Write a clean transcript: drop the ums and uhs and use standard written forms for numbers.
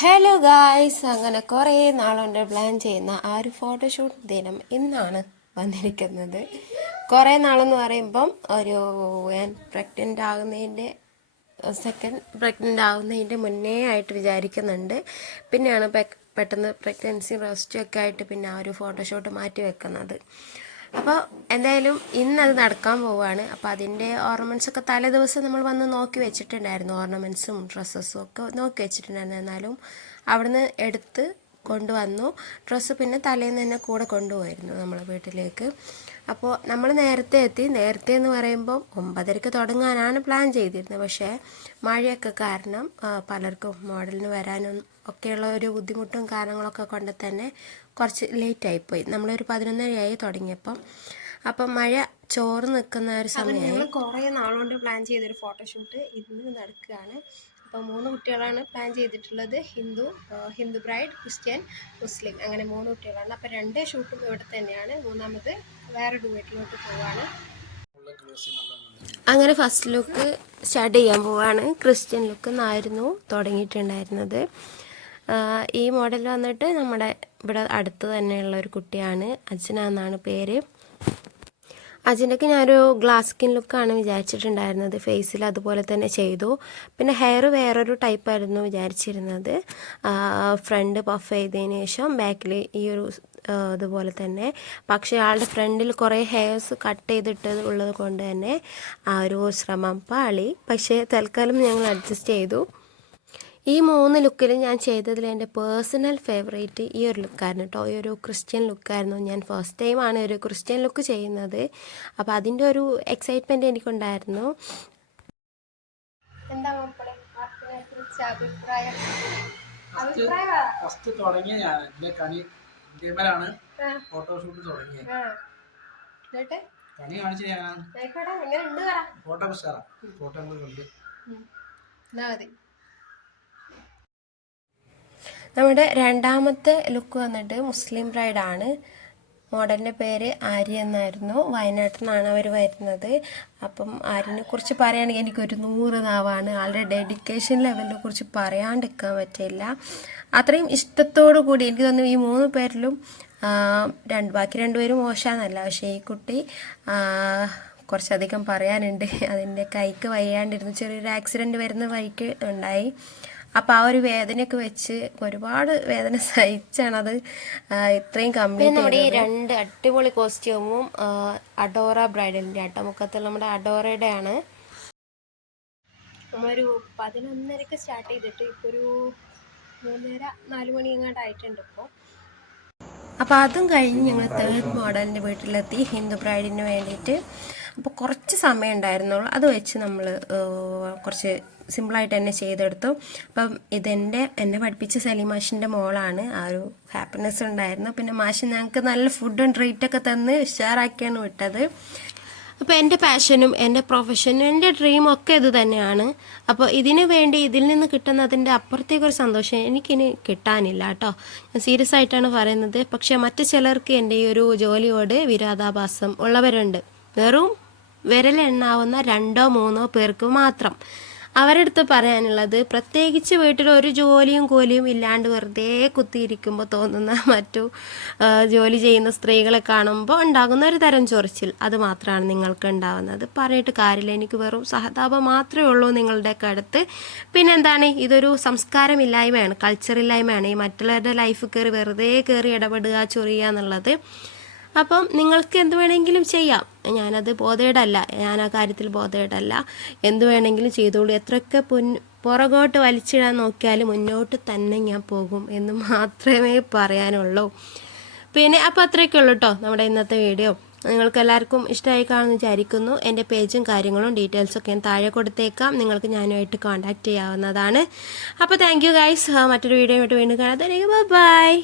Hello guys, അങ്ങനെ കുറേ നാളുകൊണ്ട് plan ചെയ്യുന്ന ആ ഒരു ഫോട്ടോഷൂട്ട് ദിനം ഇന്നാണ് വന്നിരിക്കുന്നത്. കുറേ നാളെന്ന് പറയുമ്പം ഞാൻ പ്രഗ്നൻ്റ് ആകുന്നതിൻ്റെ മുന്നേ ആയിട്ട് വിചാരിക്കുന്നുണ്ട്. പിന്നെയാണ് പെട്ടെന്ന് പ്രഗ്നൻസി റെസ്റ്റൊക്കെ ആയിട്ട് പിന്നെ ആ ഒരു ഫോട്ടോഷൂട്ട് മാറ്റി വെക്കുന്നത്. അപ്പോൾ എന്തായാലും ഇന്നത് നടക്കാൻ പോവുകയാണ്. അപ്പോൾ അതിൻ്റെ ഓർണമെൻറ്റ്സൊക്കെ തലേ ദിവസം നമ്മൾ വന്ന് നോക്കി വെച്ചിട്ടുണ്ടായിരുന്നു. ഓർണമെൻറ്റ്സും ഡ്രസ്സസും ഒക്കെ നോക്കി വെച്ചിട്ടുണ്ടായിരുന്നു. എന്നാലും അവിടുന്ന് എടുത്ത് കൊണ്ടുവന്നു. ഡ്രസ്സ് പിന്നെ തലേന്ന് തന്നെ കൂടെ കൊണ്ടുപോയിരുന്നു നമ്മളെ വീട്ടിലേക്ക്. അപ്പോൾ നമ്മൾ നേരത്തെ എത്തി. നേരത്തെ എന്ന് പറയുമ്പോൾ 9:30 തുടങ്ങാനാണ് പ്ലാൻ ചെയ്തിരുന്നത്. പക്ഷേ മഴയൊക്കെ കാരണം പലർക്കും മോഡലിന് വരാനും ഒക്കെയുള്ള ഒരു ബുദ്ധിമുട്ടും കാരണങ്ങളൊക്കെ കൊണ്ട് തന്നെ കുറച്ച് ലേറ്റായിപ്പോയി. നമ്മളൊരു 11:30 തുടങ്ങിയപ്പം. അപ്പം മഴ ചോറ് നിൽക്കുന്ന ഒരു സമയമായി. ഞങ്ങൾ കുറേ നാളുകൊണ്ട് പ്ലാൻ ചെയ്തൊരു ഫോട്ടോഷൂട്ട് ഇന്ന് നടക്കുകയാണ്. അപ്പോൾ 3 കുട്ടികളാണ് പ്ലാൻ ചെയ്തിട്ടുള്ളത്. ഹിന്ദു ബ്രൈഡ്, ക്രിസ്ത്യൻ, മുസ്ലിം, അങ്ങനെ 3 കുട്ടികളാണ്. അപ്പോൾ 2 ഷൂട്ടും ഇവിടെ തന്നെയാണ്. മൂന്നാമത് വേറെ വീട്ടിലോട്ട് പോവാണ്. അങ്ങനെ ഫസ്റ്റ് ലുക്ക് സ്റ്റാർട്ട് ചെയ്യാൻ പോവാണ്. ക്രിസ്ത്യൻ ലുക്ക് എന്നായിരുന്നു തുടങ്ങിയിട്ടുണ്ടായിരുന്നത്. ഈ മോഡൽ വന്നിട്ട് നമ്മുടെ ഇവിടെ അടുത്ത് തന്നെയുള്ള ഒരു കുട്ടിയാണ്. അജ്ന എന്നാണ് പേര്. അജിൻ്റെക്ക് ഞാനൊരു ഗ്ലാസ് സ്കിൻ ലുക്കാണ് വിചാരിച്ചിട്ടുണ്ടായിരുന്നത്. ഫേസിൽ അതുപോലെ തന്നെ ചെയ്തു. പിന്നെ ഹെയർ വേറൊരു ടൈപ്പായിരുന്നു വിചാരിച്ചിരുന്നത്. ഫ്രണ്ട് പഫ് ചെയ്തതിന് ശേഷം ബാക്കിൽ ഈ ഒരു ഇതുപോലെ തന്നെ. പക്ഷേ ആളുടെ ഫ്രണ്ടിൽ കുറേ ഹെയർസ് കട്ട് ചെയ്തിട്ട് ഉള്ളത് കൊണ്ട് തന്നെ ആ ഒരു ശ്രമം പാളി. പക്ഷേ തൽക്കാലം ഞങ്ങൾ അഡ്ജസ്റ്റ് ചെയ്തു. ഈ 3 ലുക്കിലും ഞാൻ ചെയ്തതിൽ എൻ്റെ പേഴ്സണൽ ഫേവറേറ്റ് ഈ ഒരു ലുക്കായിരുന്നു കേട്ടോ. ഈ ഒരു ക്രിസ്ത്യൻ ലുക്കായിരുന്നു. ഞാൻ ഫസ്റ്റ് ടൈമാണ് ഒരു ക്രിസ്ത്യൻ ലുക്ക് ചെയ്യുന്നത്. അപ്പോൾ അതിൻ്റെ ഒരു എക്സൈറ്റ്മെൻറ്റ് എനിക്കുണ്ടായിരുന്നു. എന്താ അഭിപ്രായം? ഫസ്റ്റ് തുടങ്ങിയ ഞാൻ എൻ്റെ കണിമലാണ് ഫോട്ടോഷൂട്ട് തുടങ്ങിയത്. കണി കാണിച്ചു ഞാൻ ഫോട്ടോ ഫോട്ടോ കണ്ട് നമ്മുടെ രണ്ടാമത്തെ ലുക്ക് വന്നിട്ട് മുസ്ലിം ബ്രൈഡാണ്. മോഡലിൻ്റെ പേര് ആര്യ എന്നായിരുന്നു. വയനാട്ടിൽ നിന്നാണ് അവർ വരുന്നത്. അപ്പം ആര്യനെ കുറിച്ച് പറയുകയാണെങ്കിൽ എനിക്കൊരു 100 നാവാണ്. ആളുടെ ഡെഡിക്കേഷൻ ലെവലിനെ കുറിച്ച് പറയാണ്ടിരിക്കാൻ പറ്റില്ല. അത്രയും ഇഷ്ടത്തോടു കൂടി എനിക്ക് തോന്നുന്നു ഈ 3 പേരിലും ബാക്കി 2 പേരും മോശമെന്നല്ല. പക്ഷേ ഈ കുട്ടി കുറച്ചധികം പറയാനുണ്ട്. അതിൻ്റെ കൈക്ക് വയ്യാണ്ടിരുന്നു. ചെറിയൊരു ആക്സിഡൻറ്റ് വരുന്ന വഴിക്ക് ഉണ്ടായി. അപ്പോൾ ആ ഒരു വേദനയൊക്കെ വെച്ച് ഒരുപാട് വേദന സഹിച്ചാണത് ഇത്രയും കംപ്ലീറ്റ്. നമ്മുടെ ഈ 2 അടിപൊളി കോസ്റ്റ്യൂമും അഡോറ ബ്രൈഡലിൻ്റെ അട്ടമുക്കത്തിൽ നമ്മുടെ അഡോറയുടെ ആണ്. നമ്മളൊരു 11:30 സ്റ്റാർട്ട് ചെയ്തിട്ട് ഇപ്പോൾ ഒരു 3:30-4 മണി എങ്ങാണ്ടായിട്ടുണ്ട് ഇപ്പോൾ. അപ്പോൾ അതും കഴിഞ്ഞ് ഞങ്ങൾ 3rd മോഡലിൻ്റെ വീട്ടിലെത്തി ഹിന്ദു ബ്രൈഡിന് വേണ്ടിയിട്ട്. അപ്പോൾ കുറച്ച് സമയം ഉണ്ടായിരുന്നുള്ളൂ. അത് വെച്ച് നമ്മൾ കുറച്ച് സിമ്പിളായിട്ട് തന്നെ ചെയ്തെടുത്തു. അപ്പം എന്നെ പഠിപ്പിച്ച സലീം മാഷിൻ്റെ മോളാണ്. ആ ഒരു ഹാപ്പിനെസ് ഉണ്ടായിരുന്നു. പിന്നെ മാഷ് ഞങ്ങൾക്ക് നല്ല ഫുഡും ട്രീറ്റൊക്കെ തന്ന് ഉഷാറാക്കിയാണ് വിട്ടത്. അപ്പോൾ എൻ്റെ പാഷനും എൻ്റെ പ്രൊഫഷനും എൻ്റെ ഡ്രീമും ഒക്കെ ഇത് തന്നെയാണ്. അപ്പോൾ ഇതിനു വേണ്ടി ഇതിൽ നിന്ന് കിട്ടുന്നതിൻ്റെ അപ്പുറത്തേക്കൊരു സന്തോഷം എനിക്കിനി കിട്ടാനില്ല കേട്ടോ. ഞാൻ സീരിയസ് ആയിട്ടാണ് പറയുന്നത്. പക്ഷേ മറ്റു ചിലർക്ക് എൻ്റെ ഈ ഒരു ജോലിയോട് വിരോധാഭാസം ഉള്ളവരുണ്ട്. വെറും വിരലെണ്ണാവുന്ന 2-3 പേർക്ക് മാത്രം. അവരുടെ അടുത്ത് പറയാനുള്ളത്, പ്രത്യേകിച്ച് വീട്ടിൽ ഒരു ജോലിയും കൂലിയും ഇല്ലാണ്ട് വെറുതെ കുത്തിയിരിക്കുമ്പോൾ തോന്നുന്ന മറ്റു ജോലി ചെയ്യുന്ന സ്ത്രീകളെ കാണുമ്പോൾ ഉണ്ടാകുന്ന ഒരു തരം ചൊറിച്ചിൽ, അത് മാത്രമാണ് നിങ്ങൾക്ക് ഉണ്ടാകുന്നത്. പറഞ്ഞിട്ട് കാര്യമില്ല. എനിക്ക് വെറും സഹതാപം മാത്രമേ ഉള്ളൂ നിങ്ങളുടെയൊക്കെ അടുത്ത്. പിന്നെന്താണ്, ഇതൊരു സംസ്കാരമില്ലായ്മയാണ്, കൾച്ചറില്ലായ്മയാണ്. ഈ മറ്റുള്ളവരുടെ ലൈഫ് വെറുതെ കയറി ഇടപെടുക, ചൊറിയുക എന്നുള്ളത്. അപ്പം നിങ്ങൾക്ക് എന്ത് വേണമെങ്കിലും ചെയ്യാം. ഞാനത് ബോധേഡല്ല. ഞാൻ ആ കാര്യത്തിൽ ബോധേഡല്ല. എന്ത് വേണമെങ്കിലും ചെയ്തോളൂ. എത്രയൊക്കെ പുറകോട്ട് വലിച്ചിടാൻ നോക്കിയാലും മുന്നോട്ട് തന്നെ ഞാൻ പോകും എന്ന് മാത്രമേ പറയാനുള്ളൂ. പിന്നെ അപ്പോൾ അത്രയൊക്കെ ഉള്ളൂ കേട്ടോ നമ്മുടെ ഇന്നത്തെ വീഡിയോ. നിങ്ങൾക്ക് എല്ലാവർക്കും ഇഷ്ടമായി കാണുമെന്ന് വിചാരിക്കുന്നു. എൻ്റെ പേജും കാര്യങ്ങളും ഡീറ്റെയിൽസൊക്കെ ഞാൻ താഴെ കൊടുത്തേക്കാം. നിങ്ങൾക്ക് ഞാനുമായിട്ട് കോൺടാക്റ്റ് ചെയ്യാവുന്നതാണ്. അപ്പോൾ താങ്ക് യു ഗൈസ്. മറ്റൊരു വീഡിയോ ആയിട്ട് വീണ്ടും കാണാം. ബൈ.